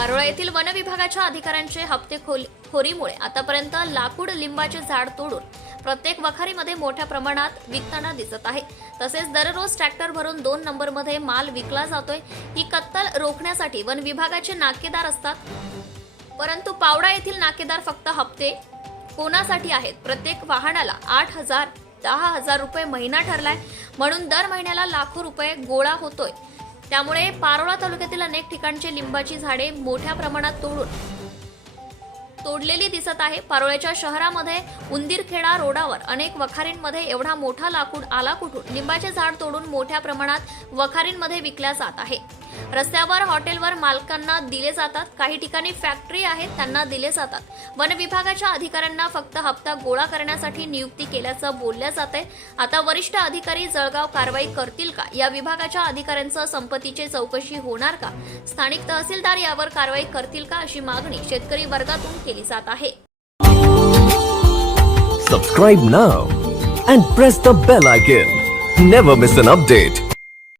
पारोळा येथील वन विभागाच्या अधिकाऱ्यांचे हप्ते खोरीमुळे आतापर्यंत लाकूड लिंबाचे झाड तोडून प्रत्येक वखारीमध्ये मोठ्या प्रमाणात विकताना दिसत आहे. तसेच दररोज ट्रॅक्टर भरून दोन नंबरमध्ये माल विकला जातोय. ही कत्तल रोखण्यासाठी वन विभागाचे नाकेदार असतात. परंतु पावडा येथील नाकेदार फक्त हप्ते कोणासाठी आहेत? प्रत्येक वाहनाला आठ हजार दहा हजार रुपये महिना ठरलाय. म्हणून दर महिन्याला लाखो रुपये गोळा होतोय. त्यामुळे पारोळा तालुक्यातील अनेक ठिकाणची लिंबाची झाडे मोठ्या प्रमाणात तोडून तोडलेली दिसत आहे. पारोळ्याच्या शहरामध्ये उंदीरखेडा रोडावर अनेक वखारींमध्ये एवढा मोठा लाकूड आला कुठून? लिंबाचे झाड तोडून मोठ्या प्रमाणात वखारींमध्ये विकल्या जात आहे. रस्त्यावर हॉटेलवर मालकांना दिले जातात. काही ठिकाणी फॅक्टरी आहेत त्यांना दिले जातात. वन विभागाच्या अधिकाऱ्यांना फक्त हप्ता गोळा करण्यासाठी नियुक्ती केल्याचं बोलल्या जात आहे. आता वरिष्ठ अधिकारी जळगाव कारवाई करतील का? या विभागाच्या अधिकाऱ्यांचं संपत्तीची चौकशी होणार का? स्थानिक तहसीलदार यावर कारवाई करतील का अशी मागणी शेतकरी वर्गातून केली जात आहे. Subscribe now and press the bell icon never miss an update